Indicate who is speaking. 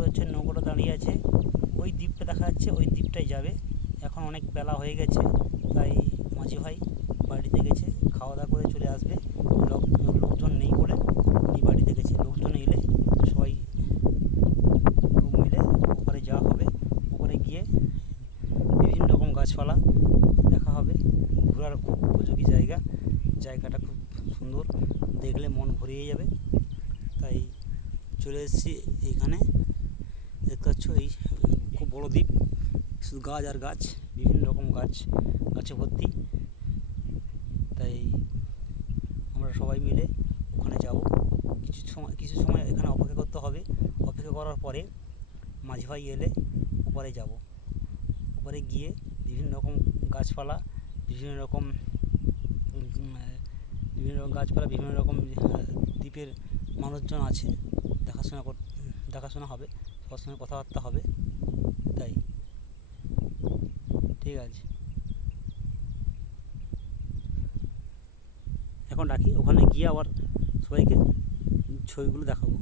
Speaker 1: পাচ্ছেন নৌকোটা দাঁড়িয়ে আছে। ওই দ্বীপটা দেখা যাচ্ছে, ওই দ্বীপটাই যাবে। এখন অনেক বেলা হয়ে গেছে, তাই মাঝি ভাই বাড়িতে গেছে খাওয়া দাওয়া করে চলে আসবে। লোক, লোকজন নেই বলে উনি বাড়িতে গেছে। লোকজন এলে সবাই মিলে ওপারে যাওয়া হবে। ওপারে গিয়ে বিভিন্ন রকম গাছপালা দেখা হবে। ঘোরার খুব উপযোগী জায়গা। জায়গাটা খুব সুন্দর। দেখলে মন ভরিয়ে যাবে। তাই চলে এসেছি এইখানে বড় দ্বীপ। শুধু গাছ আর গাছ, বিভিন্ন রকম গাছ, গাছে ভর্তি। তাই আমরা সবাই মিলে ওখানে যাব। কিছু সময় কিছু সময় এখানে অপেক্ষা করতে হবে। অপেক্ষা করার পরে মাঝি ভাই এলে ওপারে যাব। ওপারে গিয়ে বিভিন্ন রকম গাছপালা, বিভিন্ন রকম বিভিন্ন রকম গাছপালা, বিভিন্ন রকম দ্বীপের মানুষজন আছে। দেখাশোনা দেখাশোনা হবে, সবার সঙ্গে কথাবার্তা হবে। তাই। ঠিক আছে। এখন রাখি ওখানে গিয়ে আবার সবাইকে ছবিগুলো দেখাবো।